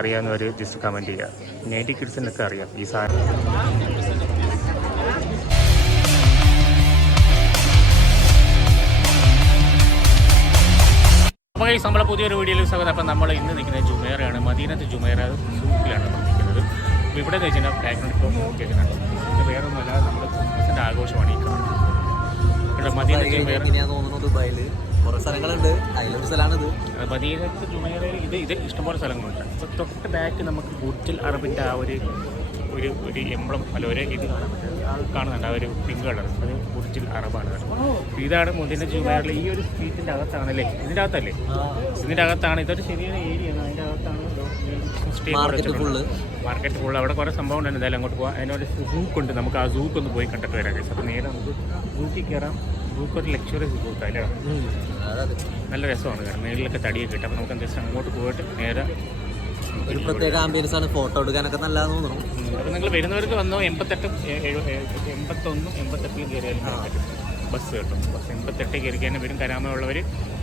അറിയാവുന്നവർ just comment ചെയ്യുക. 90 കിഡ്സിനൊക്കെ അറിയാം ഈ സാധനം. അപ്പോൾ ഈ നമ്മളെ പുതിയൊരു വീഡിയോയിൽ സ്വാഗതം. അപ്പം നമ്മൾ ഇന്ന് നിൽക്കുന്നത് ജുമേറയാണ്, മദീനത്ത് ജുമേറ സൂക്കിലാണ് നമ്മൾ നിൽക്കുന്നത്. അപ്പോൾ ഇവിടെ വെച്ചാൽ ബാക്ക്ഗ്രൗണ്ട് ഇപ്പോൾ കേൾക്കുന്നുണ്ട്. ഇത് വേറെ ഒന്നുമല്ല, നമ്മുടെ ക്രിസ്മസിൻ്റെ ആഘോഷമാണ് ഈ കാണുന്നത്. മദീനത്ത് ജുമേറ ദുബായിൽ കുറേ സ്ഥലങ്ങളുണ്ട്, അതിലൊരു സ്ഥലമാണിത്. മദീനത്ത് ജുമേറയിൽ ഇത് ഇഷ്ടംപോലെ സ്ഥലങ്ങളുണ്ട്. അപ്പോൾ തൊട്ട് ബാക്ക് നമുക്ക് ബുർജുൽ അറബിൻ്റെ ആ ഒരു എംബ്ലം അല്ല ഒരു ഇത് കാണാൻ പറ്റും. കാണുന്നുണ്ട് ആ ഒരു പിങ്ക് കളർ, അത് ബുർജുൽ അറബാണ്. ഇതാണ് മദീന ജുമേറയിൽ ഈ ഒരു സ്ട്രീറ്റിൻ്റെ അകത്താണല്ലേ, ഇതിൻ്റെ അകത്തല്ലേ, ഇതിൻ്റെ അകത്താണ്. ഇതൊരു ശരിயான ഏരിയയാണ്, അതിൻ്റെ അകത്താണ് മാർക്കറ്റ് ഫുള്ള്. അവിടെ കുറേ സംഭവം ഉണ്ട്. എന്തായാലും അങ്ങോട്ട് പോകാം. അതിനൊരു സൂക്കുണ്ട്, നമുക്ക് ആ സൂക്ക് ഒന്ന് പോയി കണ്ടിട്ട് വരാം. അപ്പോൾ നേരെ നമുക്ക് സൂക്കിൽ കയറാം. സൂക്ക് ഒരു ലക്ഷറിയസ് സൂക്ക് അല്ലേ, നല്ല രസമാണ് കാരണം മേളിലൊക്കെ തടിയൊക്കെ കിട്ടും. അപ്പോൾ നമുക്ക് എന്താ അങ്ങോട്ട് പോയിട്ട് നേരെ ഒരു പ്രത്യേക ആംബിയൻസ് ആണ്, ഫോട്ടോ എടുക്കാനൊക്കെ നല്ലതാണെന്ന് തോന്നുന്നു. അപ്പോൾ നിങ്ങൾ വരുന്നവർക്ക് വന്നോ 88, 81, 88 കയറിയാലും പറ്റും. ബസ് കിട്ടും. ബസ് 88 കയറിക്കാനും വരും. കരാമയുള്ളവർ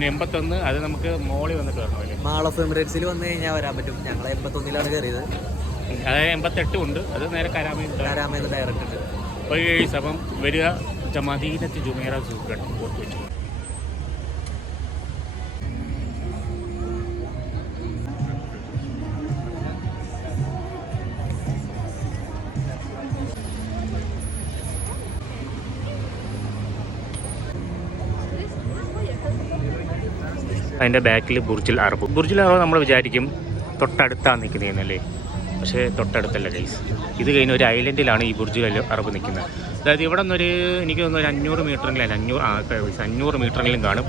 81 അത് നമുക്ക് മോളിൽ വന്നിട്ട് വരണം. അല്ലേ, മാൾ ഓഫ് എമിറേറ്റ്സിൽ വന്നു കഴിഞ്ഞാൽ വരാൻ പറ്റും. ഞങ്ങൾ 81 കയറിയത്. അതായത് 88 ഉണ്ട്, അത് നേരെ കരാമയിൽ ഡയറക്റ്റ് ഉണ്ട്. അപ്പം വരിക മദീനത്ത് ജുമേറ സൂക്ക് കേട്ടോ, ഓർത്ത് വെച്ചു. അതിൻ്റെ ബാക്കിൽ ബുർജുൽ അറബ്. ബുർജുൽ അറബ് നമ്മൾ വിചാരിക്കും തൊട്ടടുത്താണ് നിൽക്കുന്നതെന്നല്ലേ, പക്ഷേ തൊട്ടടുത്തല്ല ഗൈസ്. ഇത് കഴിഞ്ഞ ഒരു ഐലൻഡിലാണ് ഈ ബുർജുൽ അറബ് നിൽക്കുന്നത്. അതായത് ഇവിടെ നിന്നൊരു എനിക്ക് തോന്നുന്നു ഒരു 500 മീറ്ററെങ്കിലും 500 മീറ്ററെങ്കിലും കാണും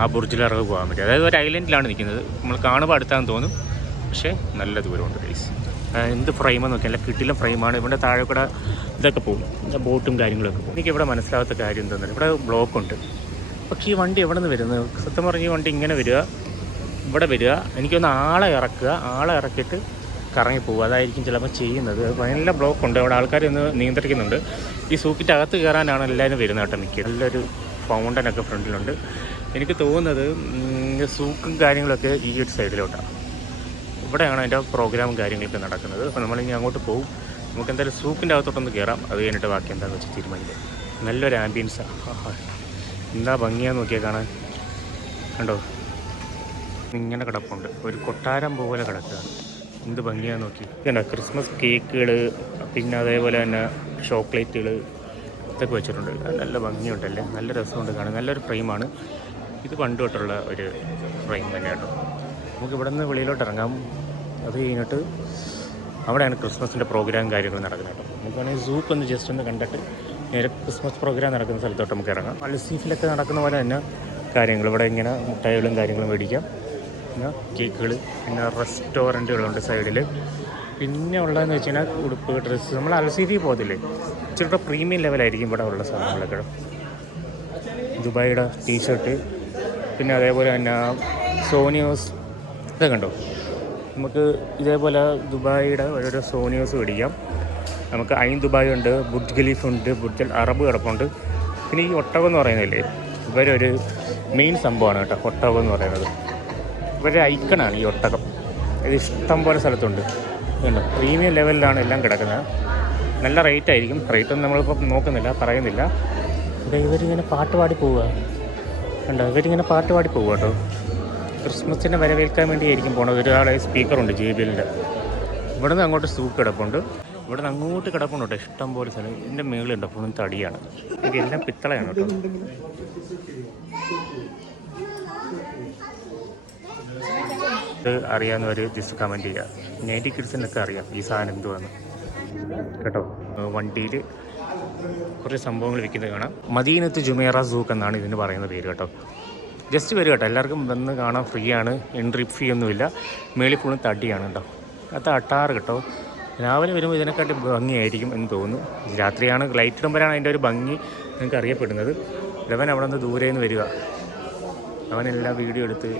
ആ ബുർജുൽ അറബ് പോകാൻ പറ്റും. അതായത് ഒരു ഐലൻഡിലാണ് നിൽക്കുന്നത്. നമ്മൾ കാണുമ്പോൾ അടുത്താന്ന് തോന്നും, പക്ഷേ നല്ല ദൂരമുണ്ട് ഗൈസ്. എന്ത് ഫ്രെയിമെന്ന് നോക്കിയാൽ നല്ല കിട്ടില്ല ഫ്രെയിമാണ്. ഇവിടെ താഴെ കൂടെ ഇതൊക്കെ പോകും, ബോട്ടും കാര്യങ്ങളൊക്കെ പോകും. എനിക്കിവിടെ മനസ്സിലാവാത്ത കാര്യം എന്താണെന്ന്, ഇവിടെ ബ്ലോക്കുണ്ട്. പക്ഷേ ഈ വണ്ടി എവിടെ നിന്ന് വരുന്നത്? സത്യം പറഞ്ഞ ഈ വണ്ടി ഇങ്ങനെ വരിക, ഇവിടെ വരിക, എനിക്കൊന്ന് ആളെ ഇറക്കിയിട്ട് കറങ്ങി പോകുക, അതായിരിക്കും ചിലപ്പോൾ ചെയ്യുന്നത്. നല്ല ബ്ലോക്കുണ്ട്, അവിടെ ആൾക്കാർ ഒന്ന് നിയന്ത്രിക്കുന്നുണ്ട്. ഈ സൂക്കിൻ്റെ അകത്ത് കയറാനാണ് എല്ലാവരും വരുന്നത് കേട്ടോ. മിക്ക നല്ലൊരു ഫൗണ്ടനൊക്കെ ഫ്രണ്ടിലുണ്ട്. എനിക്ക് തോന്നുന്നത് സൂക്കും കാര്യങ്ങളൊക്കെ ഈ ഒരു സൈഡിലോട്ടാണ്. ഇവിടെയാണ് അതിൻ്റെ പ്രോഗ്രാമും കാര്യങ്ങളൊക്കെ നടക്കുന്നത്. അപ്പോൾ നമ്മളിനി അങ്ങോട്ട് പോകും. നമുക്ക് എന്തായാലും സൂക്കിൻ്റെ അകത്തോട്ടൊന്ന് കയറാം. അത് കഴിഞ്ഞിട്ട് ബാക്കി എന്താണെന്ന് വെച്ച് തീരുമാനിക്കാം. നല്ലൊരു ആംബിയൻസാണ്. എന്താ ഭംഗിയാന്ന് നോക്കിയാൽ കാണാൻ, കണ്ടോ, ഇങ്ങനെ കിടപ്പുണ്ട്, ഒരു കൊട്ടാരം പോലെ കിടക്കുക. എന്ത് ഭംഗിയാന്ന് നോക്കി. കണ്ടോ, ക്രിസ്മസ് കേക്കുകൾ, പിന്നെ അതേപോലെ തന്നെ ചോക്ലേറ്റുകൾ ഇതൊക്കെ വെച്ചിട്ടുണ്ട്. നല്ല ഭംഗിയുണ്ടല്ലേ, നല്ല രസമുണ്ട് കാണാൻ. നല്ലൊരു ഫ്രെയിമാണ് ഇത്. പണ്ട് തൊട്ടുള്ള ഒരു ഫ്രെയിം തന്നെ കേട്ടോ. നമുക്ക് ഇവിടെ നിന്ന് വെളിയിലോട്ട് ഇറങ്ങാം. അത് കഴിഞ്ഞിട്ട് അവിടെയാണ് ക്രിസ്മസിൻ്റെ പ്രോഗ്രാം കാര്യങ്ങൾ നടക്കുന്നത് കേട്ടോ. നമുക്കാണെങ്കിൽ സൂക്ക് ഒന്ന് ജസ്റ്റ് ഒന്ന് കണ്ടിട്ട് നേരെ ക്രിസ്മസ് പ്രോഗ്രാം നടക്കുന്ന സ്ഥലത്തോട്ട് നമുക്ക് ഇറങ്ങാം. അൽസീഫിലൊക്കെ നടക്കുന്ന പോലെ തന്നെ കാര്യങ്ങൾ. ഇവിടെ ഇങ്ങനെ മുട്ടായികളും കാര്യങ്ങളും മേടിക്കാം, പിന്നെ കേക്കുകൾ, പിന്നെ റെസ്റ്റോറൻറ്റുകളുണ്ട് സൈഡിൽ. പിന്നെ ഉള്ളതെന്ന് വെച്ച് കഴിഞ്ഞാൽ ഉടുപ്പ്, ഡ്രസ്സ്. നമ്മൾ അൽസീഫിൽ പോകത്തില്ലേ, ഇച്ചിരി പ്രീമിയം ലെവലായിരിക്കും ഇവിടെ ഉള്ള സാധനങ്ങളൊക്കെ. ദുബായിയുടെ ടീഷർട്ട്, പിന്നെ അതേപോലെ തന്നെ സോനിയോസ് ഇതൊക്കെ കണ്ടോ. നമുക്ക് ഇതേപോലെ ദുബായിയുടെ ഓരോരോ സോനിയോസ് മേടിക്കാം. നമുക്ക് ഐൻ ദുബായ് ഉണ്ട്, ബുർജ് ഖലീഫ ഉണ്ട്, ബുർജുൽ അറബ് കിടപ്പുണ്ട്. പിന്നെ ഈ ഒട്ടകം എന്ന് പറയുന്നില്ലേ, ഇവരൊരു മെയിൻ സംഭവമാണ് കേട്ടോ. ഒട്ടകം എന്ന് പറയുന്നത് ഇവരുടെ ഐക്കണാണ് ഈ ഒട്ടകം. ഇത് ഇഷ്ടം പോലെ സ്ഥലത്തുണ്ട്. ഇതുണ്ട്, പ്രീമിയം ലെവലിലാണ് എല്ലാം കിടക്കുന്നത്. നല്ല റേറ്റ് ആയിരിക്കും. റേറ്റൊന്നും നമ്മളിപ്പോൾ നോക്കുന്നില്ല, പറയുന്നില്ല. ഇവിടെ ഇവരിങ്ങനെ പാട്ട് പാടി പോവുക കണ്ടോ, ഇവരിങ്ങനെ പാട്ട് പാടി പോവുക കേട്ടോ. ക്രിസ്മസിനെ വരവേൽക്കാൻ വേണ്ടിയായിരിക്കും പോണത്. ഒരാളെ സ്പീക്കറുണ്ട് JBLൻ്റെ. ഇവിടെ നിന്ന് അങ്ങോട്ട് സൂക്ക് കിടപ്പുണ്ട്, ഇവിടെ നിന്ന് അങ്ങോട്ട് കിടപ്പുണ്ട് കേട്ടോ. ഇഷ്ടം പോലെ സ്ഥലം. ഇതിൻ്റെ മേളിലുണ്ട്, ഫുള്ളും തടിയാണ്. ഇതെല്ലാം പിത്തളയാണ് കേട്ടോ. ഇത് അറിയാവുന്നവർ ജസ്റ്റ് കമൻറ്റ് ചെയ്യുക. 90 കിഡ്സിനൊക്കെ അറിയാം ഈ സാധനം എന്തുവാന്ന് കേട്ടോ. വണ്ടിയിൽ കുറേ സംഭവങ്ങൾ വിൽക്കുന്നത് കാണാം. മദീനത്ത് ജുമേറ സൂക്ക് എന്നാണ് ഇതിന് പറയുന്ന പേര് കേട്ടോ. ജസ്റ്റ് വരും കേട്ടോ, എല്ലാവർക്കും വന്ന് കാണാൻ ഫ്രീ ആണ്. എൻട്രി ഫീ ഒന്നുമില്ല. മേളിൽ ഫുള്ളും തടിയാണ് കേട്ടോ. അത് അട്ടാറ് കേട്ടോ. രാവിലെ വരുമ്പോൾ ഇതിനെക്കാട്ടി ഭംഗിയായിരിക്കും എന്ന് തോന്നുന്നു. രാത്രിയാണ്, ലൈറ്റ് ഇടുമ്പോഴാണ് അതിൻ്റെ ഒരു ഭംഗി നിങ്ങൾക്ക് അറിയപ്പെടുന്നത്. ഇവൻ അവിടെ നിന്ന് ദൂരെ നിന്ന് വരിക, അവനെല്ലാം വീഡിയോ എടുത്ത്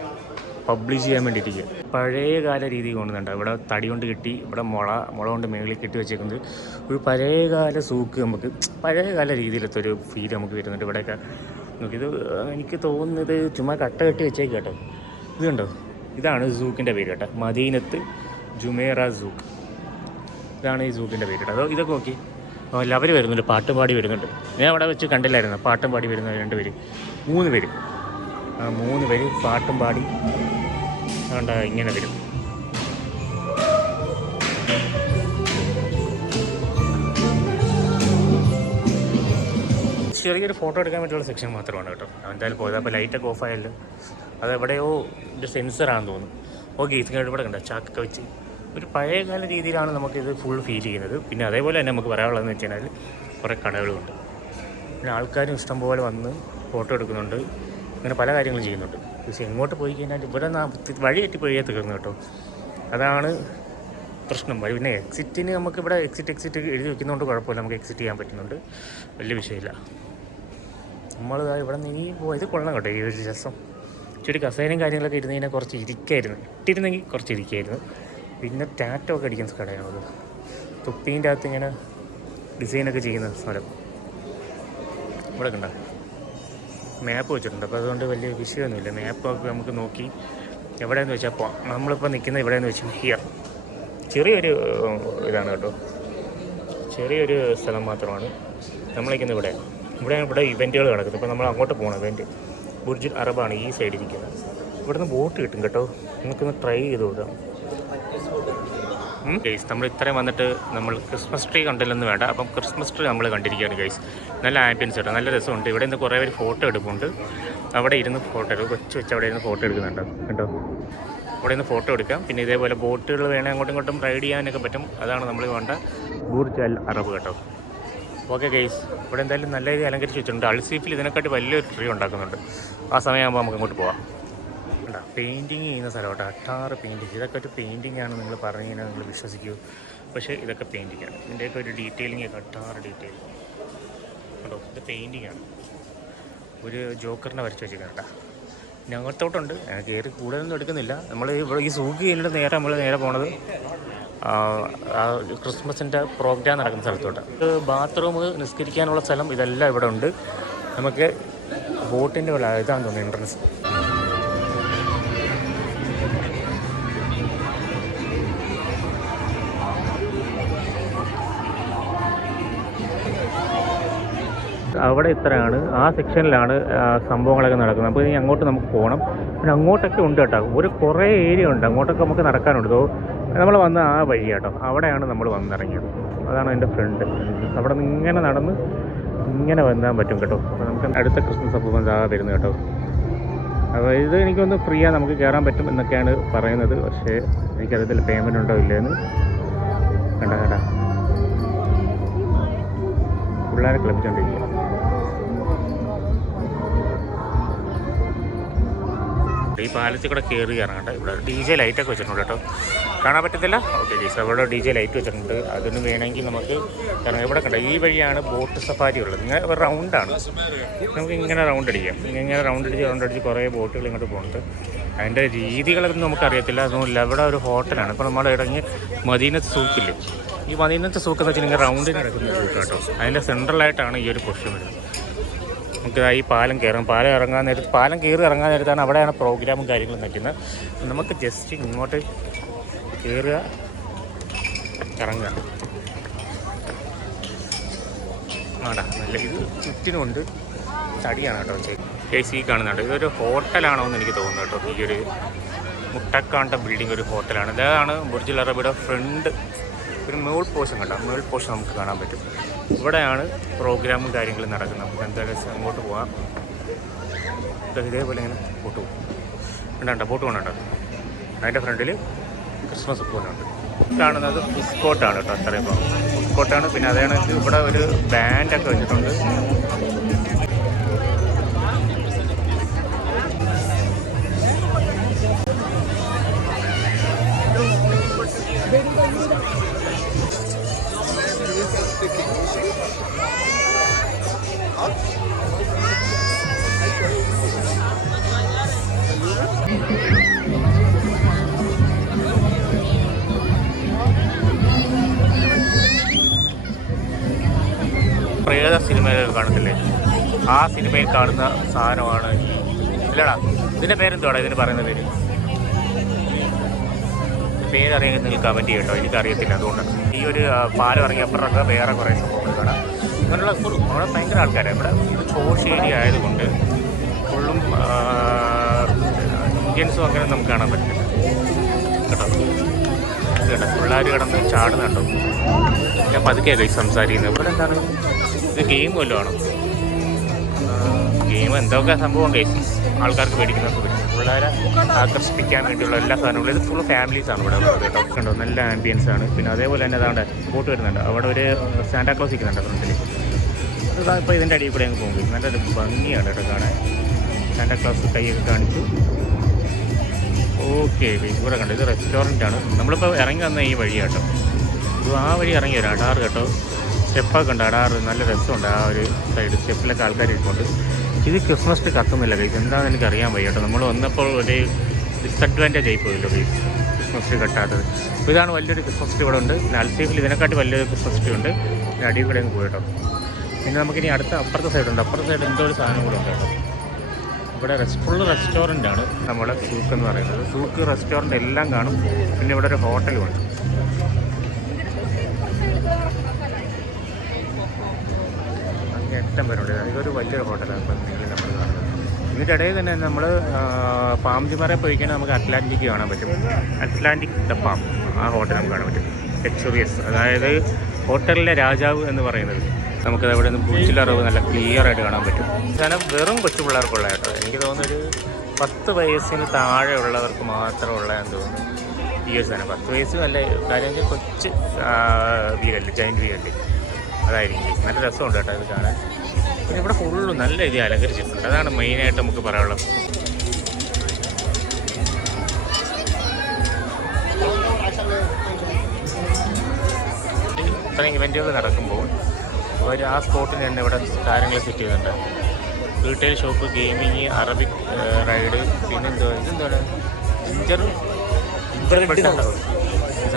പബ്ലിഷ് ചെയ്യാൻ വേണ്ടിയിട്ടിരിക്കുക. പഴയകാല രീതി കൊണ്ടുന്നുണ്ട്. ഇവിടെ തടി കൊണ്ട് കിട്ടി, ഇവിടെ മുള കൊണ്ട് മേളിൽ കെട്ടി വെച്ചേക്കുന്നത്. ഒരു പഴയകാല സൂക്ക്, നമുക്ക് പഴയകാല രീതിയിലത്തെ ഒരു ഫീൽ നമുക്ക് വരുന്നുണ്ട് ഇവിടെയൊക്കെ. നോക്കിയത് എനിക്ക് തോന്നുന്നത് ചുമ്മാ കട്ട കെട്ടി വെച്ചേക്ക് കേട്ടോ. ഇത് കണ്ടോ, ഇതാണ് സൂക്കിൻ്റെ പേര് കേട്ടോ, മദീനത്ത് ജുമേറ സൂക്ക്. ഇതാണ് ഈ സൂക്കിൻ്റെ പേര്. അതോ ഇതൊക്കെ നോക്കി അവർ വരുന്നുണ്ട്, പാട്ടും പാടി വരുന്നുണ്ട്. ഞാൻ അവിടെ വെച്ച് കണ്ടില്ലായിരുന്നു പാട്ടും പാടി വരുന്ന 2 പേര് 3 പേര്. ആ 3 പേര് പാട്ടും പാടി അതുകൊണ്ട് ഇങ്ങനെ വരും. ചെറിയൊരു ഫോട്ടോ എടുക്കാൻ പറ്റിയുള്ള സെക്ഷൻ മാത്രമാണ് കേട്ടോ. എന്തായാലും പോയത്. അപ്പോൾ ലൈറ്റൊക്കെ ഓഫ് ആയല്ലോ. അതെവിടെയോ ഒരു സെൻസറാണെന്ന് തോന്നുന്നു. ഓക്കെ, ഇതിങ്ങനെ ഇവിടെ കണ്ട ചാക്കൊക്കെ വെച്ച് ഒരു പഴയകാല രീതിയിലാണ് നമുക്കിത് ഫുൾ ഫീൽ ചെയ്യുന്നത്. പിന്നെ അതേപോലെ തന്നെ നമുക്ക് പറയാനുള്ളതെന്ന് വെച്ച് കഴിഞ്ഞാൽ കുറേ കടകളുമുണ്ട്. പിന്നെ ആൾക്കാരും ഇഷ്ടംപോലെ വന്ന് ഫോട്ടോ എടുക്കുന്നുണ്ട്. അങ്ങനെ പല കാര്യങ്ങളും ചെയ്യുന്നുണ്ട്. പക്ഷേ എങ്ങോട്ട് പോയി കഴിഞ്ഞാൽ ഇവിടെ വഴി തെറ്റിപ്പോയേ തീർന്നു കേട്ടോ. അതാണ് പ്രശ്നം. പിന്നെ എക്സിറ്റിന് നമുക്കിവിടെ എക്സിറ്റ് എഴുതി വെക്കുന്നതുകൊണ്ട് കുഴപ്പമില്ല, നമുക്ക് എക്സിറ്റ് ചെയ്യാൻ പറ്റുന്നുണ്ട്, വലിയ വിഷയമില്ല. നമ്മളിതാ ഇവിടെ നിന്ന് ഇത് കൊള്ളണം കേട്ടോ. ഈ ഒരു രസം ഇച്ചിരി കസേരയും കാര്യങ്ങളൊക്കെ ഇരുന്ന് കഴിഞ്ഞാൽ കുറച്ച് ഇരിക്കായിരുന്നു, ഇട്ടിരുന്നെങ്കിൽ കുറച്ച് ഇരിക്കായിരുന്നു. പിന്നെ ടാറ്റോ ഒക്കെ അടിക്കുന്ന കടയാണത്. തുപ്പീൻ്റെ അകത്ത് ഇങ്ങനെ ഡിസൈനൊക്കെ ചെയ്യുന്ന സ്ഥലം ഇവിടെ കണ്ട മാപ്പ് വെച്ചിട്ടുണ്ട്. അപ്പോൾ അതുകൊണ്ട് വലിയ വിഷയമൊന്നുമില്ല. മാപ്പൊക്കെ നമുക്ക് നോക്കി എവിടെയെന്ന് വെച്ചാൽ പോവാം. നമ്മളിപ്പോൾ നിൽക്കുന്നത് എവിടെയെന്ന് വെച്ചാൽ ഹിയർ. ചെറിയൊരു ഇതാണ് കേട്ടോ, ചെറിയൊരു സ്ഥലം മാത്രമാണ്. നമ്മളിരിക്കുന്നത് ഇവിടെ ഇവൻറ്റുകൾ നടക്കുന്നത്. ഇപ്പോൾ നമ്മൾ അങ്ങോട്ട് പോകണം. ഇവൻറ്റ് ബുർജുൽ അറബാണ് ഈ സൈഡിൽ ഇരിക്കുന്നത്. ഇവിടുന്ന് ബോട്ട് കിട്ടും കേട്ടോ, നമുക്കൊന്ന് ട്രൈ ചെയ്ത് നോക്കാം. ഗൈസ്, നമ്മൾ ഇത്രയും വന്നിട്ട് നമ്മൾ ക്രിസ്മസ് ട്രീ കണ്ടില്ലെന്ന് വേണ്ട. അപ്പം ക്രിസ്മസ് ട്രീ നമ്മൾ കണ്ടിരിക്കുകയാണ് ഗൈസ്. നല്ല ആംബിയൻസ് കേട്ടോ, നല്ല രസമുണ്ട്. ഇവിടെ നിന്ന് കുറേ പേര് ഫോട്ടോ എടുപ്പുണ്ട്. അവിടെ ഇരുന്ന് ഫോട്ടോ എടുക്കും, വെച്ച് അവിടെ ഇരുന്ന് ഫോട്ടോ എടുക്കുന്നുണ്ടോ കേട്ടോ. അവിടെ നിന്ന് ഫോട്ടോ എടുക്കാം. പിന്നെ ഇതേപോലെ ബോട്ടുകൾ വേണേൽ അങ്ങോട്ടും ഇങ്ങോട്ടും റൈഡ് ചെയ്യാനൊക്കെ പറ്റും. അതാണ് നമ്മൾ വേണ്ട ബുർജ് അൽ അറബ് കേട്ടോ. ഓക്കെ ഗൈസ്, ഇവിടെ എന്തായാലും നല്ല രീതിയിൽ അലങ്കരിച്ച് വെച്ചിട്ടുണ്ട്. അൾസീഫിൽ ഇതിനെക്കാട്ടി വലിയൊരു ട്രീ ഉണ്ടാക്കുന്നുണ്ട്. ആ സമയമാകുമ്പോൾ നമുക്ക് അങ്ങോട്ട് പോവാം. കണ്ടാ പെയിൻറ്റിങ് ചെയ്യുന്ന സ്ഥലം കേട്ടോ, അട്ടാറ് പെയിൻറ്റിങ്. ഇതൊക്കെ ഒരു പെയിൻറ്റിംഗ് ആണ് നിങ്ങൾ പറഞ്ഞു കഴിഞ്ഞാൽ നിങ്ങൾ വിശ്വസിക്കൂ. പക്ഷേ ഇതൊക്കെ പെയിൻറ്റിംഗ് ആണ്. ഇതിൻ്റെയൊക്കെ ഒരു ഡീറ്റെയിലിംഗ് ഒക്കെ അട്ടാറ് ഡീറ്റെയിലിംഗ് കേട്ടോ. ഇത് പെയിൻറ്റിംഗ് ആണ്. ഒരു ജോക്കറിനെ വരച്ച് വെച്ചിരിക്കണം കേട്ടോ. പിന്നെ അങ്ങോട്ടോട്ടുണ്ട്, കയറി കൂടുതലൊന്നും എടുക്കുന്നില്ല. നമ്മൾ ഇവിടെ ഈ സൂക്ക് കഴിഞ്ഞിട്ട് നമ്മൾ നേരെ പോണത് ക്രിസ്മസിൻ്റെ പ്രോഗ്രാം നടക്കുന്ന സ്ഥലത്തോട്ട്. ബാത്റൂം, നിസ്കരിക്കാനുള്ള സ്ഥലം, ഇതെല്ലാം ഇവിടെ ഉണ്ട്. നമുക്ക് ബോട്ടിൻ്റെ പോലെ ഇതാണെന്ന് തോന്നുന്നു എൻട്രൻസ്. അവിടെ ഇത്രയാണ്, ആ സെക്ഷനിലാണ് സംഭവങ്ങളൊക്കെ നടക്കുന്നത്. അപ്പോൾ ഇനി അങ്ങോട്ട് നമുക്ക് പോകണം. പിന്നെ അങ്ങോട്ടൊക്കെ ഉണ്ട് കേട്ടോ, കുറേ ഏരിയ ഉണ്ട്. അങ്ങോട്ടൊക്കെ നമുക്ക് നടക്കാനുണ്ട്. നമ്മൾ വന്ന ആ വഴി കേട്ടോ, അവിടെയാണ് നമ്മൾ വന്നിറങ്ങിയത്. അതാണ് എൻ്റെ ഫ്രണ്ട്. അവിടെ നിന്ന് ഇങ്ങനെ നടന്ന് ഇങ്ങനെ വന്നാൻ പറ്റും കേട്ടോ. അപ്പോൾ നമുക്ക് അടുത്ത ക്രിസ്മസ് അപ്പം വരുന്നത് കേട്ടോ. അപ്പോൾ ഇത് എനിക്കൊന്ന് ഫ്രീയാണ്, നമുക്ക് കയറാൻ പറ്റും എന്നൊക്കെയാണ് പറയുന്നത്. പക്ഷേ എനിക്കറിയത്തില്ല പേയ്മെൻറ്റ് ഉണ്ടോ ഇല്ലയെന്ന്. കണ്ട പിള്ളേരെ കളിപ്പിച്ചുകൊണ്ടിരിക്കുക. ഈ പാലത്തിൽ കൂടെ കയറി ഇറങ്ങണ്ട. ഇവിടെ DJ ലൈറ്റൊക്കെ വെച്ചിട്ടുണ്ട് കേട്ടോ, കാണാൻ പറ്റത്തില്ല. ഓക്കെ ഗൈസ്, അവിടെ DJ ലൈറ്റ് വെച്ചിട്ടുണ്ട്. അതിന് വേണമെങ്കിൽ നമുക്ക് കാരണം ഇവിടെ കണ്ട ഈ വഴിയാണ് ബോട്ട് സഫാരി ഉള്ളത്. ഇങ്ങനെ ഒരു റൗണ്ടാണ്, നമുക്ക് ഇങ്ങനെ റൗണ്ട് അടിക്കാം. ഇങ്ങനെ റൗണ്ട് അടിച്ച് കുറേ ബോട്ടുകൾ ഇങ്ങോട്ട് പോകുന്നുണ്ട്. അതിൻ്റെ രീതികളൊന്നും നമുക്കറിയത്തില്ല. അതൊന്നുമില്ല. ഇവിടെ ഒരു ഹോട്ടലാണ്. ഇപ്പോൾ നമ്മൾ ഇറങ്ങി മദീനത്ത് സൂക്കില്ലേ, ഈ മദീനത്ത് സൂക്ക് എന്ന് വെച്ചാൽ ഇങ്ങനെ റൗണ്ടിന് നടക്കുന്ന സൂക്ക് കേട്ടോ. അതിൻ്റെ സെൻട്രലായിട്ടാണ് ഈ ഒരു പൊസിഷൻ വരുന്നത്. നമുക്ക് ഈ പാലം കയറാം. പാലം കയറി ഇറങ്ങാൻ നേരത്താണ് അവിടെയാണ് പ്രോഗ്രാമും കാര്യങ്ങളും നടക്കുന്നത്. നമുക്ക് ജസ്റ്റ് ഇങ്ങോട്ട് കയറുക, ഇറങ്ങുക. ആടാ നല്ല ഇത് ചുറ്റിനുമുണ്ട്. തടിയാണ് കേട്ടോ. കേസ് ഈ കാണുന്നുണ്ട്, ഇതൊരു ഹോട്ടലാണോ എന്ന് എനിക്ക് തോന്നുന്നു കേട്ടോ. ഈ ഒരു മുട്ടക്കാണ്ട ബിൽഡിംഗ് ഒരു ഹോട്ടലാണ്. ഇതാണ് ബുർജുൽ അറബിയുടെ ഫ്രണ്ട് ഒരു മേൾ പോർഷൻ കണ്ടോ. മേൾ പോർഷൻ നമുക്ക് കാണാൻ പറ്റും. ഇവിടെയാണ് പ്രോഗ്രാമും കാര്യങ്ങളും നടക്കുന്നത്. നമുക്ക് എന്തായാലും അങ്ങോട്ട് പോകാം. ഇതേപോലെ ഇങ്ങനെ ബോട്ട് പോകും. കണ്ടോ ബോട്ട് പോകണുണ്ടോ. അതിൻ്റെ ഫ്രണ്ടിൽ ക്രിസ്മസ് പൂനുണ്ട്. കാണുന്നത് ഫുസ്കോട്ടാണ് കേട്ടോ. അത്രയും ഫുസ്കോട്ടാണ്. പിന്നെ അതാണെങ്കിൽ ഇവിടെ ഒരു ബാൻഡൊക്കെ വെച്ചിട്ടുണ്ട്. പ്രേത സിനിമയിൽ കാണത്തില്ലേ, ആ സിനിമയിൽ കാണുന്ന സാധനമാണ് ഇല്ലടാ. ഇതിൻ്റെ പേരെന്തുവാടാ, ഇതിന് പറയുന്ന പേര് പേരറിയാമെങ്കിൽ നിങ്ങൾ കമൻറ്റ് ചെയ്യട്ടോ, എനിക്കറിയത്തില്ല. അതുകൊണ്ട് ഈ ഒരു പാലം ഇറങ്ങിയപ്പോഴൊക്കെ വേറെ കുറേ സംഭവങ്ങൾ കാണാം. അങ്ങനെയുള്ള അവിടെ ഭയങ്കര ആൾക്കാരാണ്. ഇവിടെ പോഷ് ഏരിയ ആയതുകൊണ്ട് ഫുള്ളും ഇന്ത്യൻസും അങ്ങനെ നമുക്ക് കാണാൻ പറ്റില്ല കേട്ടോ. ഇത് കേട്ടോ പിള്ളേർ കിടന്ന് ചാടുന്നുണ്ടോ. ഞാൻ പതുക്കെ കൈ സംസാരിക്കുന്നത്. ഇവിടെ എന്താണ് ഇത് ഗെയിം വല്ലതും ആണോ? ഗെയിം എന്തൊക്കെ സംഭവം കഴിച്ചു ആൾക്കാർക്ക് മേടിക്കുന്നതൊക്കെ പറ്റും. പിള്ളേരെ ആകർഷിപ്പിക്കാൻ വേണ്ടിയുള്ള എല്ലാ സാധനങ്ങളും. ഇത് ഫുള്ള് ഫാമിലീസാണ് ഇവിടെ ഉള്ളത് കേട്ടോ. കണ്ടോ നല്ല ആംബിയൻസ് ആണ്. പിന്നെ അതേപോലെ തന്നെ അതാണ്ട് ബോട്ട് വരുന്നുണ്ട്. അവിടെ ഒരു സാന്റാക്ലോസ് ഇരിക്കുന്നുണ്ട് ഫ്രണ്ടിൽ. അത് ഇപ്പോൾ ഇതിൻ്റെ അടിയിൽ കൂടെ അങ്ങ് പോകും. നല്ലൊരു ഭംഗിയാണ് കേട്ടോ കാണാൻ. സാന്റാക്ലോസ് കൈയൊക്കെ കാണിച്ചു. ഓക്കെ ഇവിടെ കണ്ടോ ഇത് റെസ്റ്റോറൻ്റ് ആണ്. നമ്മളിപ്പോൾ ഇറങ്ങി വന്ന ഈ വഴി കേട്ടോ. ഇത് ആ വഴി ഇറങ്ങി വരാം. അടാറ് കേട്ടോ സ്റ്റെപ്പൊക്കെ ഉണ്ട്. അടാറ് നല്ല രസമുണ്ട്. ആ ഒരു സൈഡ് സ്റ്റെപ്പിലൊക്കെ ആൾക്കാർ ഇരിപ്പുണ്ട്. ഇത് ക്രിസ്മസ് ട്രീ കത്തുന്നില്ല ഗൈസ്. എന്താണെന്ന് എനിക്ക് അറിയാൻ വയ്യ കേട്ടോ. നമ്മൾ വന്നപ്പോൾ ഒരു ഡിസഡ്വാൻറ്റേജ് ആയിപ്പോയല്ലോ ഗൈസ് ക്രിസ്മസ് ട്രീ കട്ടാത്തത്. അപ്പോൾ ഇതാണ് വലിയൊരു ക്രിസ്മസ് ട്രീ ഇവിടെ ഉണ്ട്. ലാൽസേഫിൽ ഇതിനെക്കാട്ടി വലിയൊരു ക്രിസ്മസ് ട്രീ ഉണ്ട്. പിന്നെ അടിയിൽ കൂടെ അങ്ങ് പോയിട്ടോ. പിന്നെ നമുക്കിനി അപ്പുറത്തെ സൈഡുണ്ട്. അപ്പുറത്തെ സൈഡ് എന്തോ ഒരു സാധനം കൂടെ ഉണ്ട് കേട്ടോ. ഇവിടെ ഫുള്ള് റെസ്റ്റോറൻ്റ് ആണ് നമ്മുടെ സൂക്ക് എന്ന് പറയുന്നത്. സൂക്ക് റെസ്റ്റോറൻറ്റ് എല്ലാം കാണും. പിന്നെ ഇവിടെ ഒരു ഹോട്ടലും ഉണ്ട്. ഏറ്റവും പേരുണ്ട്. ഇതൊരു വലിയൊരു ഹോട്ടലാണ് ഇപ്പം നിങ്ങൾ നമ്മൾ കാണുന്നത്. ഇതിൻ്റെ ഇടയിൽ തന്നെ നമ്മൾ പാംജിമറ പോയി കഴിഞ്ഞാൽ നമുക്ക് അറ്റ്ലാന്റിക് കാണാൻ പറ്റും. അറ്റ്ലാന്റിക് ദ പാം ആ ഹോട്ടൽ നമുക്ക് കാണാൻ പറ്റും. ലക്ഷറിയസ്, അതായത് ഹോട്ടലിലെ രാജാവ് എന്ന് പറയുന്നത്. നമുക്കത് അവിടെ നിന്ന് ബുർജിലറവ് നല്ല ക്ലിയർ ആയിട്ട് കാണാൻ പറ്റും. കാരണം വെറും കൊച്ചു പിള്ളേർക്കുള്ള കേട്ടോ. എനിക്ക് തോന്നുന്നൊരു 10 വയസ്സിന് താഴെ ഉള്ളവർക്ക് മാത്രമുള്ളതെന്ന് തോന്നുന്നു ഈ ഒരു സാധനം. 10 വയസ്സ് നല്ല കാര്യം വെച്ചാൽ കൊച്ച് വീലല്ലേ, ജൈൻറ്റ് വീലല്ലേ, അതായിരിക്കും. നല്ല രസമുണ്ട് കേട്ടോ ഇത് കാണാൻ. പിന്നെ ഇവിടെ ഫുള്ളും നല്ല രീതിയിൽ അലങ്കരിച്ചിട്ടുണ്ട്. അതാണ് മെയിനായിട്ട് നമുക്ക് പറയാനുള്ളത്. ഇത്രയും ഇവൻറ്റുകൾ നടക്കുമ്പോൾ അവർ ആ സ്പോട്ടിന് തന്നെ ഇവിടെ കാര്യങ്ങൾ സെറ്റ് ചെയ്യുന്നുണ്ട്. Retail shop, gaming, Arabic ride, ഇതെന്താണ്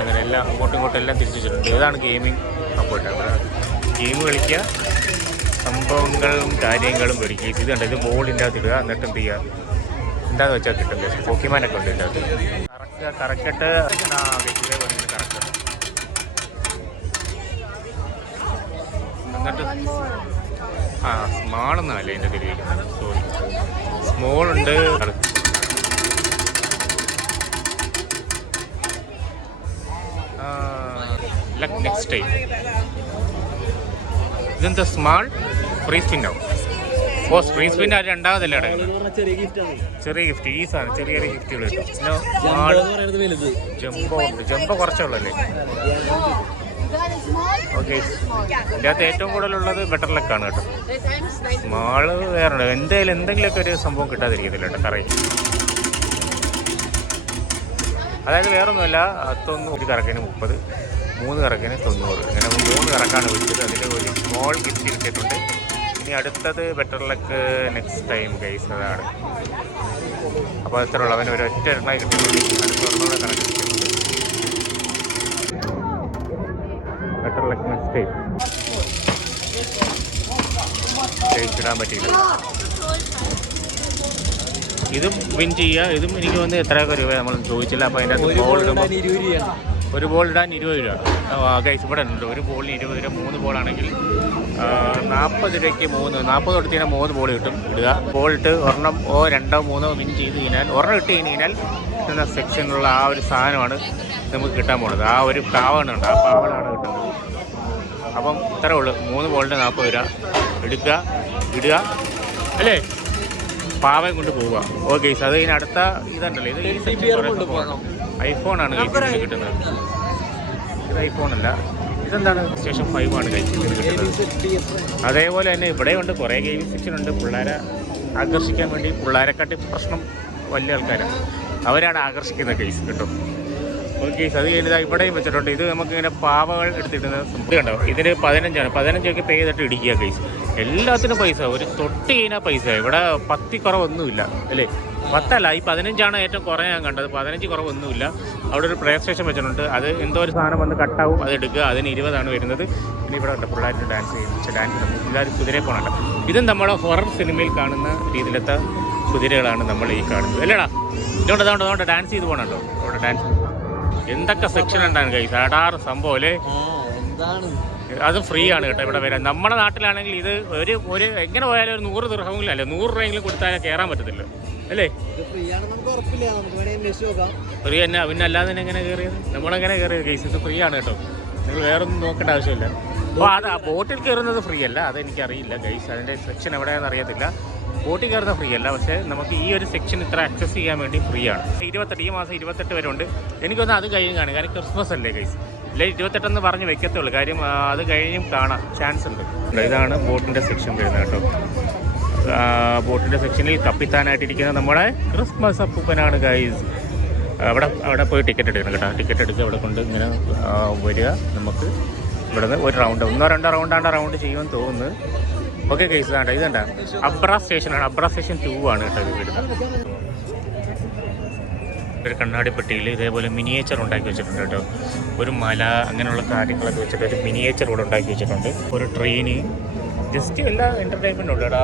അങ്ങനെ എല്ലാം അങ്ങോട്ടും ഇങ്ങോട്ടും എല്ലാം തിരിച്ചു വെച്ചിട്ടുണ്ട്. ഏതാണ് ഗെയിമിങ് സപ്പോർട്ട്. അവിടെ ഗെയിം കളിക്കുക, സംഭവങ്ങളും കാര്യങ്ങളും മേടിക്കുക. ഇത് കണ്ട ഇത് ബോളിൻ്റെ അകത്ത് ഇടുക, എന്നിട്ട് എന്ത് ചെയ്യുക എന്താണെന്ന് വെച്ചാൽ കിട്ടും. പോക്കിമാനൊക്കെ ഉണ്ട് ഇതിൻ്റെ അകത്ത്. കറക്റ്റ് വെച്ചിലേ പറഞ്ഞിട്ട് കറക്റ്റ്. എന്നിട്ട് സ്മാളൊന്നല്ല ഇതിൻ്റെ തിരിയിരിക്കുന്നത്. സോറി, സ്മോളുണ്ട്. നെക്സ്റ്റ് ടൈം ഇതെന്താ സ്മാൾ ഫ്രീ സ്പിൻ ആവും. ഓ ഫ്രീ സ്പിൻ ആ രണ്ടാമതല്ലേ അടങ്ങുന്നത്. ചെറിയ ഗിഫ്റ്റ്. ഈ സാധനം ചെറിയ ചെറിയ ഗിഫ്റ്റുകൾ കിട്ടും. പിന്നെ ജംബോ ഉണ്ട്. ജംബോ കുറച്ചുള്ളല്ലേ. ഓക്കെ, ഇതിൻ്റെ അകത്ത് ഏറ്റവും കൂടുതലുള്ളത് ബെറ്റർ ലക്കാണ് കേട്ടോ. സ്മാള് വേറെ ഉണ്ട്. എന്തായാലും എന്തെങ്കിലുമൊക്കെ ഒരു സംഭവം കിട്ടാതിരിക്കത്തില്ല കേട്ടോ. കറയും അതായത് വേറൊന്നുമല്ല. 10 ഒരു കറക്കിന് 30, 3 കറക്കിന് 90. അങ്ങനെ 3 കറക്കാണ് വിളിച്ചത്. അതിൽ ഒരു സ്മോൾ ഗിഫ്റ്റ് കിട്ടിയിട്ടുണ്ട്. ഇനി അടുത്തത് better luck next time guys. അതാണ്. അപ്പോൾ അത്ര ഉള്ളൂ. അവന് ഒരു ഒറ്റ എണ്ണ കിട്ടിയിട്ടുണ്ട്. അടുത്ത ഒരെണ്ണൂടെ correct better luck next time. ജയിച്ചിടാൻ പറ്റിയില്ല. ഇതും വിൻ ചെയ്യുക. ഇതും എനിക്ക് തോന്നുന്നു എത്രയൊക്കെ രൂപ നമ്മൾ ചോദിച്ചില്ല. അപ്പോൾ അതിൻ്റെ അകത്ത് ബോൾ ഇടുമ്പോൾ ഒരു ബോൾ ഇടാൻ 20 രൂപ. ഗൈസ് ഇവിടെ ഉണ്ട്. ഒരു ബോളിന് 20 രൂപ. 3 ബോളാണെങ്കിൽ 40 രൂപയ്ക്ക് 40 കൊടുത്ത് കഴിഞ്ഞാൽ 3 ബോൾ കിട്ടും. ഇടുക. ബോൾ ഇട്ട് ഒരെണ്ണം 2 3 വിൻ ചെയ്ത് കഴിഞ്ഞാൽ ഒരെണ്ണം ഇട്ട് കഴിഞ്ഞാൽ കിട്ടുന്ന സെക്ഷനിലുള്ള ആ ഒരു സാധനമാണ് നമുക്ക് കിട്ടാൻ പോകുന്നത്. ആ ഒരു പാവണുണ്ട്. ആ പാവണാണ് കിട്ടുന്നത്. അപ്പം ഇത്രേ ഉള്ളൂ. 3 ബോളിന് 40 രൂപ. എടുക്കുക, ഇടുക അല്ലേ, പാവയും കൊണ്ട് പോവുക. ഓക്കെ, അത് കഴിഞ്ഞ് അടുത്ത ഇതുണ്ടല്ലോ. ഇത് ഐഫോണാണ് കഴിച്ചിട്ട് കിട്ടുന്നത്. ഇത് ഐഫോണല്ല. ഇതെന്താണ് സ്റ്റേഷൻ 5 ആണ് കഴിച്ചിട്ട് കിട്ടുന്നത്. അതേപോലെ തന്നെ ഇവിടെ ഉണ്ട് കുറേ ഗെയിമിംഗ് സെക്ഷൻ ഉണ്ട്. പിള്ളേരെ ആകർഷിക്കാൻ വേണ്ടി. പിള്ളേരെക്കാട്ടി പ്രശ്നം വലിയ ആൾക്കാരാണ്. അവരാണ് ആകർഷിക്കുന്ന കേസ് കിട്ടും. ഓക്കെ, അത് കഴിഞ്ഞാൽ ഇവിടെയും വെച്ചിട്ടുണ്ട്. ഇത് നമുക്കിങ്ങനെ പാവകൾ എടുത്തിടുന്നത് സംഭവം കണ്ടോ. ഇതിന് 15 15 പേ ചെയ്തിട്ട് ഇടിക്കുക കേസ്. എല്ലാത്തിനും പൈസ. ഒരു തൊട്ട് കഴിഞ്ഞാൽ പൈസ. ഇവിടെ 10 കുറവൊന്നുമില്ല അല്ലേ. 10 ഈ 15 ഏറ്റവും കുറേ ഞാൻ കണ്ടത്. 15 കുറവൊന്നുമില്ല. അവിടെ ഒരു പ്ലേ സ്റ്റേഷൻ വെച്ചിട്ടുണ്ട്. അത് എന്തോ ഒരു സാധനം വന്ന് കട്ടാവും. അത് എടുക്കുക. അതിന് 20 വരുന്നത്. പിന്നെ ഇവിടെ ഉണ്ട് പിള്ളേർക്ക് ഡാൻസ് ചെയ്യുന്ന ഡാൻസ്. എല്ലാവരും കുതിരയെ പോകണല്ലോ. ഇതും നമ്മുടെ ഹൊറർ സിനിമയിൽ കാണുന്ന രീതിയിലത്തെ കുതിരകളാണ് നമ്മൾ ഈ കാണുന്നത് അല്ലേടാ. ഇതുകൊണ്ട് അതുകൊണ്ട് ഡാൻസ് ചെയ്ത് പോകണല്ലോ. അവിടെ ഡാൻസ് എന്തൊക്കെ സെക്ഷൻ ഉണ്ടാണ് ഗൈസ്, അടാറ് സംഭവം അല്ലേ. എന്താണ് അത് ഫ്രീ ആണ് കേട്ടോ ഇവിടെ വരാൻ. നമ്മുടെ നാട്ടിലാണെങ്കിൽ ഇത് ഒരു എങ്ങനെ പോയാലും ഒരു 100 ദിർഹമെങ്കിലും അല്ലേ 100 രൂപയെങ്കിലും കൊടുത്താൽ കയറാൻ പറ്റത്തില്ല അല്ലേ. ഫ്രീ തന്നെ, പിന്നെ അല്ലാതെ തന്നെ എങ്ങനെ കയറിയത്, നമ്മളെങ്ങനെ കയറിയത് ഗൈസ്. ഇത് ഫ്രീ ആണ് കേട്ടോ, നിങ്ങൾ വേറെ ഒന്നും നോക്കേണ്ട ആവശ്യമില്ല. അപ്പോൾ അത് ആ ബോട്ടിൽ കയറുന്നത് ഫ്രീ അല്ല, അതെനിക്കറിയില്ല ഗൈസ്, അതിൻ്റെ സെക്ഷൻ എവിടെയാണെന്ന് അറിയത്തില്ല. ബോട്ടിൽ കയറുന്ന ഫ്രീ അല്ല, പക്ഷേ നമുക്ക് ഈ ഒരു സെക്ഷൻ ഇത്ര ആക്സസ് ചെയ്യാൻ വേണ്ടി ഫ്രീ ആണ്. 28 ഈ മാസം 28 വരെ ഉണ്ട്. എനിക്കൊന്ന് അത് കഴിഞ്ഞ് കാണും, കാരണം ക്രിസ്മസ് അല്ലേ ഗൈസ്. ഇല്ല 28 പറഞ്ഞ് വെക്കത്തുള്ളൂ, കാര്യം അത് കഴിഞ്ഞും കാണാൻ ചാൻസ് ഉണ്ട്. ഇതാണ് ബോട്ടിൻ്റെ സെക്ഷൻ വരുന്നത് കേട്ടോ. ബോട്ടിൻ്റെ സെക്ഷനിൽ കപ്പിത്താനായിട്ടിരിക്കുന്ന നമ്മുടെ ക്രിസ്മസ് അപ്പൂപ്പനാണ് ഗൈസ്. അവിടെ പോയി ടിക്കറ്റ് എടുക്കണം കേട്ടോ. ടിക്കറ്റ് എടുക്കുക, അവിടെ കൊണ്ട് ഇങ്ങനെ വരിക. നമുക്ക് ഇവിടെ നിന്ന് ഒരു റൗണ്ട് 1-2 റൗണ്ടാണ് റൗണ്ട് ചെയ്യുമെന്ന് തോന്നുന്നു. ഓക്കെ ഗൈസ്, ഇതാണ്ട ഇതണ്ട അബ്ര സ്റ്റേഷനാണ്. അബ്ര സ്റ്റേഷൻ 2 ആണ് കേട്ടോ ഇത് വരുന്നത്. ഒരു കണ്ണാടിപ്പെട്ടിയിൽ ഇതേപോലെ മിനിയേച്ചർ ഉണ്ടാക്കി വെച്ചിട്ടുണ്ട് കേട്ടോ. ഒരു മല അങ്ങനെയുള്ള കാര്യങ്ങളൊക്കെ വെച്ചിട്ട് ഒരു മിനിയേച്ചർ ഇവിടെ ഉണ്ടാക്കി വെച്ചിട്ടുണ്ട്. ഒരു ട്രെയിന്, ജസ്റ്റ് എല്ലാ എൻ്റർടൈൻമെൻറ്റും ഉണ്ട് കേട്ടോ.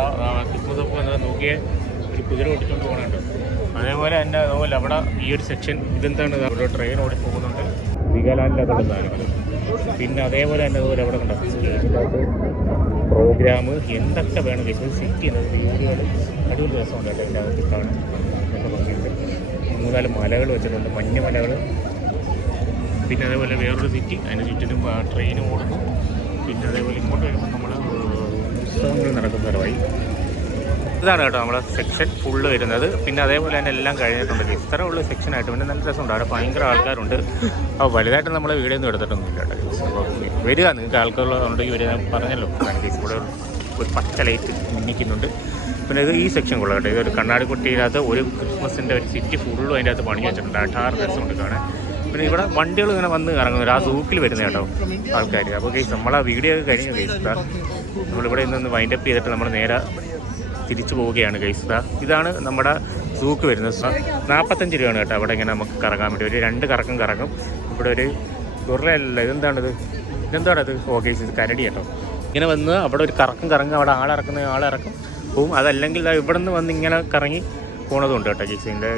ക്രിസ്മസ് ഒക്കെ വന്നത് നോക്കിയ ഒരു കുതിര ഓടിച്ചുകൊണ്ട് പോകുന്നുണ്ട്. അതേപോലെ തന്നെ അതുപോലെ അവിടെ ഈ ഒരു സെക്ഷൻ ഇതെന്താണ്, അവിടെ ട്രെയിൻ ഓടി പോകുന്നുണ്ട്. വികലാനില്ലാത്ത സാധനങ്ങൾ. പിന്നെ അതേപോലെ തന്നെ അതുപോലെ അവിടെ കണ്ടോ സ്റ്റേജിനകത്ത് പ്രോഗ്രാം എന്തൊക്കെ വേണം ഗൈസ്. സിറ്റി വീടുകൾ അടിപൊളി രസമുണ്ട് കേട്ടോ. അതിൻ്റെ അകത്ത് കാണാൻ എന്നൊക്കെ പറഞ്ഞിട്ട് 3-4 മലകൾ വെച്ചിട്ടുണ്ട്, മഞ്ഞ മലകൾ. പിന്നെ അതേപോലെ വേറൊരു സിറ്റി, അതിന് ചുറ്റിനും ട്രെയിൻ ഓടുന്നു. പിന്നെ അതേപോലെ ഇങ്ങോട്ട് വരുമ്പോൾ നമ്മൾ ഉത്സവങ്ങൾ നടക്കുന്ന സ്ഥലമായി. ഇതാണ് കേട്ടോ നമ്മളെ സെക്ഷൻ ഫുള്ള് വരുന്നത്. പിന്നെ അതേപോലെ തന്നെ എല്ലാം കഴിഞ്ഞിട്ടുണ്ട്. ഇത്ര ഉള്ള സെക്ഷനായിട്ട് പിന്നെ നല്ല രസമുണ്ട്. അവിടെ ഭയങ്കര ആൾക്കാരുണ്ട്. അപ്പോൾ വലുതായിട്ട് നമ്മളെ വീഡിയോ ഒന്നും എടുത്തിട്ടൊന്നുമില്ല കേട്ടോ. അപ്പോൾ വരിക, നിങ്ങൾക്ക് ആൾക്കാരുണ്ടെങ്കിൽ വരിക, ഞാൻ പറഞ്ഞല്ലോ. ഇവിടെ ഒരു പച്ച ലൈറ്റ് മിന്നിക്കുന്നുണ്ട്. പിന്നെ ഇത് ഈ സെക്ഷൻ കൊള്ളാം കേട്ടോ. ഇതൊരു കണ്ണാടിക്കുട്ടിയിനകത്ത് ഒരു ക്രിസ്മസിൻ്റെ ഒരു സിറ്റി ഫുള്ളും അതിൻ്റെ അകത്ത് പണി വെച്ചിട്ടുണ്ട്. 6 രസമുണ്ട് കാണാൻ. പിന്നെ ഇവിടെ വണ്ടികൾ ഇങ്ങനെ വന്ന് ഇറങ്ങുന്നത് ആ സൂക്കിൽ വരുന്നത് കേട്ടോ ആൾക്കാർ. അപ്പോൾ കേസ് നമ്മളാ വീഡിയോ ഒക്കെ കഴിഞ്ഞു കേസ്. നമ്മളിവിടെ നിന്ന് വൈൻഡപ്പ് ചെയ്തിട്ട് നമ്മൾ നേരെ തിരിച്ചു പോവുകയാണ് ഗൈസ്. ഇതാണ് നമ്മുടെ സൂക്ക് വരുന്നത്. 45 രൂപയാണ് കേട്ടോ അവിടെ ഇങ്ങനെ നമുക്ക് കറങ്ങാൻ വേണ്ടി. ഒരു 2 കറക്കം കറങ്ങും. ഇവിടെ ഒരു ഗുർരയല്ല, ഇതെന്താണിത്, ഇതെന്താണത്? ഓ ഗൈസ്, ഇത് കരടി കേട്ടോ. ഇങ്ങനെ വന്ന് അവിടെ ഒരു കറക്കം കറങ്ങും, അവിടെ ആളിറക്കും പോവും. അതല്ലെങ്കിൽ ഇവിടെ നിന്ന് വന്ന് ഇങ്ങനെ കറങ്ങി പോണതുണ്ട് കേട്ടോ ഗൈസ്. ഇതിൻ്റെ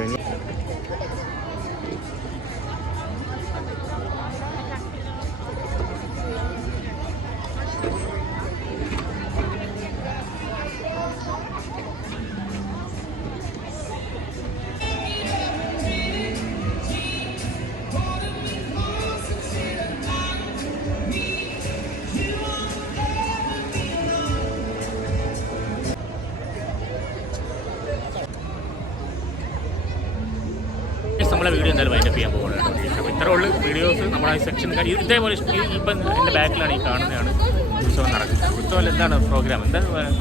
നമ്മളെ വീഡിയോ എന്തായാലും വൈൻഡപ്പ് ചെയ്യാൻ പോകുന്നത്. അപ്പോൾ ഇത്ര ഉള്ള വീഡിയോസ് നമ്മളെ സെക്ഷൻ ഇതേപോലെ ഇപ്പം എൻ്റെ ബാക്കിലാണ് ഈ കാണുന്നതാണ് ഉത്സവം നടക്കുന്നത്. ഉത്സവം എന്താണ് പ്രോഗ്രാം, എന്താ പറയാം,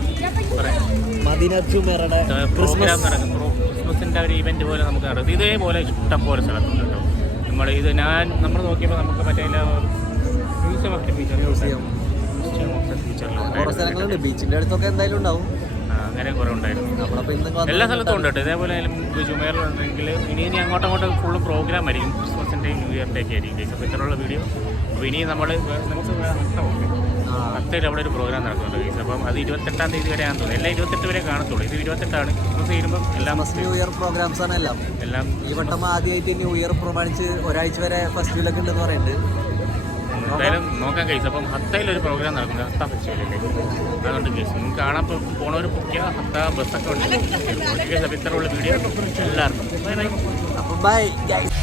പ്രോഗ്രാം നടക്കും. ക്രിസ്മസിൻ്റെ ഒരു ഇവൻറ്റ് പോലെ നമുക്ക് നടക്കും. ഇതേപോലെ ഇഷ്ടം പോലെ സ്ഥലത്തുണ്ട് കേട്ടോ. നമ്മൾ നോക്കിയപ്പോൾ നമുക്ക് മറ്റേ മ്യൂസിയം ഓഫ് ദി ഫ്യൂച്ചറിലുണ്ട്. ബീച്ചിൻ്റെ അടുത്തൊക്കെ എന്തായാലും ഉണ്ടാവും. അങ്ങനെ കുറേ ഉണ്ടായിരുന്നു. എല്ലാ സ്ഥലത്തും ഉണ്ട് കേട്ടോ. ഇതേപോലെ ജുമേറിലുണ്ടെങ്കിൽ ഇനി അങ്ങോട്ടങ്ങോട്ട് ഫുള്ള് പ്രോഗ്രാം ആയിരിക്കും. ക്രിസ്മസിൻ്റെയും ന്യൂ ഇയറിൻ്റെ ഒക്കെ ആയിരിക്കും. അപ്പോൾ ഇത്രയുള്ള വീഡിയോ. അപ്പോൾ ഇനി നമുക്ക് അത്തയിൽ അവിടെ ഒരു പ്രോഗ്രാം നടക്കുന്നുണ്ട് ഗൈസ്. അപ്പം അത് 28-ാം തീയതി വരെ ആണെന്ന് തോന്നുന്നു. എല്ലാം 28 വരെ കാണത്തുള്ളൂ. ഇത് 28 ക്രിസ്മസ് തീരുമ്പം എല്ലാം ന്യൂ ഇയർ പ്രോഗ്രാംസ് ആണ് എല്ലാം. ഈ വട്ടം ആദ്യമായിട്ട് ന്യൂ ഇയർ പ്രമാണിച്ച് ഒരാഴ്ച വരെ ഫെസ്റ്റിവലൊക്കെ ഉണ്ടെന്ന് പറയുന്നുണ്ട്. എന്തായാലും നോക്കാം ഗൈസ്. അപ്പം ഹത്തയിലൊരു പ്രോഗ്രാം നടക്കുന്നത്, ഹത്ത ഫെസ്റ്റിവലല്ലേ. അതുകൊണ്ട് ഗൈസ് നിങ്ങൾക്ക് കാണാൻ പോണവർ ബുക്ക് ഹത്ത ബസ്സൊക്കെ ഉണ്ട്. ഇത്രയുള്ള വീഡിയോ എല്ലാവർക്കും ബൈ ഗൈസ്.